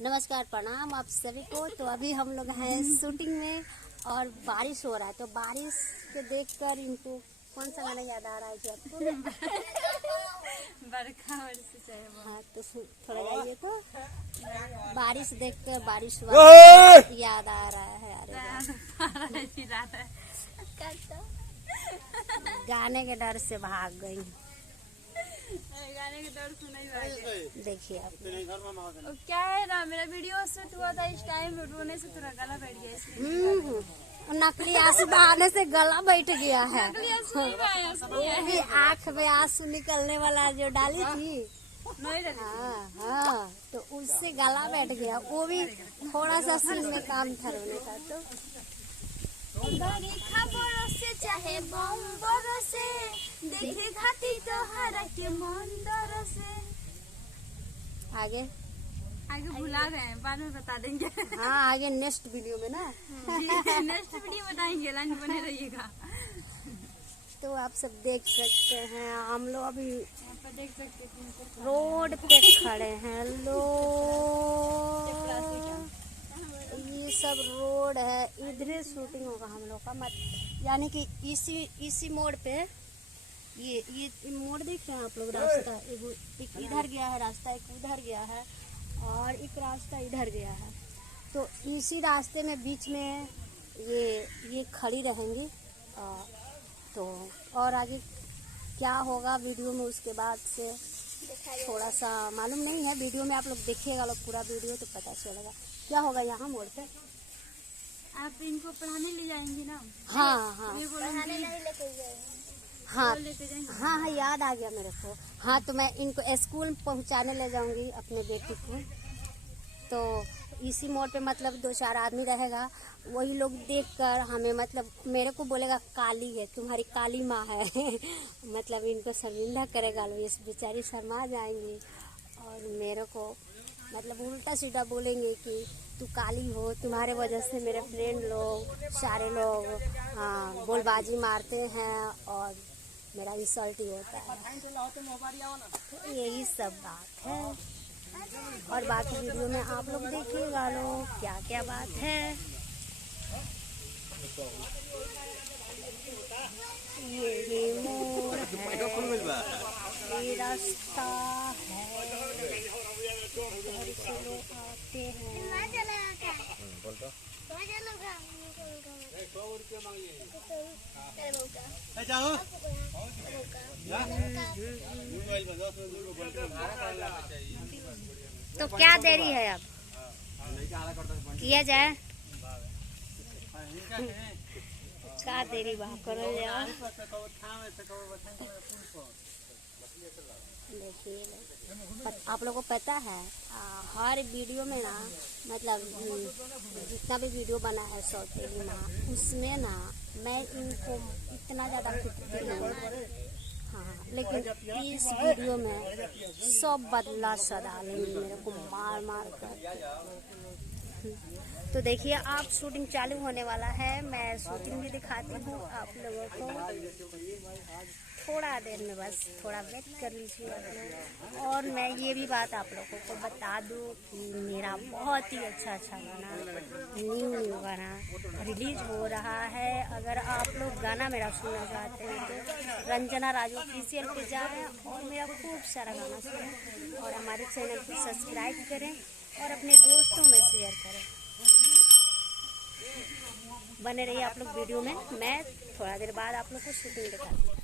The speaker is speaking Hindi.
नमस्कार, प्रणाम आप सभी को। तो अभी हम लोग हैं शूटिंग में और बारिश हो रहा है, तो बारिश के देखकर इनको कौन सा गाना याद आ रहा है जी आपको? बरखा बरसे चाहे वो। हाँ, तो थोड़ा गाइए तो। बारिश देखकर बारिश वाला याद आ रहा है। अरे गाने के डर से भाग गई। गाने के डर से नहीं भागे। देखिए आप क्या है ना, मेरा वीडियो शूट हुआ था, इस टाइम रोने से थोड़ा गला बैठ गया इसलिए। नकली आंसू बहाने से गला बैठ गया है। नहीं भी आँख में आंसू निकलने वाला जो डाली थी, हाँ, तो उससे गला बैठ गया। वो भी थोड़ा सा सीन में काम था रोने का। तो बरखा बरसे चाहे बम बरसे, देखे खाती तोहरा के मन दरसे। आगे भुला गए हैं, बाद में बता देंगे। हाँ, आगे नेक्स्ट वीडियो में ना। नेक्स्ट वीडियो बताएंगे, लाइन बने रहिएगा। तो आप सब देख सकते हैं, हम लोग अभी देख सकते हैं रोड पे खड़े हैं। ये सब रोड है, इधर शूटिंग होगा हम लोग का। यानी कि इसी मोड़ पे ये मोड़ देख रहे हैं आप लोग। रास्ता एक इधर गया है, रास्ता एक उधर गया है और एक रास्ता इधर गया है। तो इसी रास्ते में बीच में ये खड़ी रहेंगी। तो और आगे क्या होगा वीडियो में, उसके बाद से थोड़ा सा मालूम नहीं है। वीडियो में आप लोग देखिएगा लोग पूरा वीडियो, तो पता चलेगा क्या होगा यहाँ मोड़ पे। आप इनको पढ़ाने ले जाएंगे ना? हाँ हाँ हाँ हाँ हाँ, याद आ गया मेरे को। हाँ, तो मैं इनको स्कूल पहुँचाने ले जाऊंगी अपने बेटी को। तो इसी मोड़ पे मतलब 2-4 आदमी रहेगा, वही लोग देखकर हमें मतलब मेरे को बोलेगा काली है, तुम्हारी काली माँ है। मतलब इनको शर्मिंदा करेगा लोग, इस बेचारी शर्मा जाएंगी और मेरे को मतलब उल्टा सीधा बोलेंगे कि तू काली हो, तुम्हारे वजह से मेरे फ्रेंड लोग सारे लोग बोलबाजी मारते हैं और मेरा इंसल्ट ही होता है। तो यही सब बात है और बाकी वीडियो में आप लोग देखिएगा लोग क्या क्या बात है। ये मोड़ है, ये रास्ता है, इधर से लोग आते हैं। तो क्या देरी है, अब किया जाए? क्या देरी बा करो यार। देखिए आप लोगों को पता है, हर वीडियो में ना मतलब जितना भी वीडियो बना है सौतेली माँ, उसमें ना मैं इनको इतना ज़्यादा कुटती हूँ। हाँ, लेकिन इस वीडियो में सब बदला सदा लेंगे मेरे को मार कर। तो देखिए आप, शूटिंग चालू होने वाला है। मैं शूटिंग भी दिखाती हूँ आप लोगों को। थोड़ा देर में बस थोड़ा वेट कर लीजिए आप लोग। और मैं ये भी बात आप लोगों को बता दूँ कि मेरा बहुत ही अच्छा गाना, न्यू गाना रिलीज हो रहा है। अगर आप लोग गाना मेरा सुनना चाहते हैं तो रंजना राजू ऑफिशियल पे जाएं और मेरा खूब सारा गाना सुनें और हमारे चैनल को सब्सक्राइब करें और अपने दोस्तों में शेयर करें। बने रहिए आप लोग वीडियो में। मैं थोड़ा देर बाद आप लोग को शूटिंग दिखाती हूँ।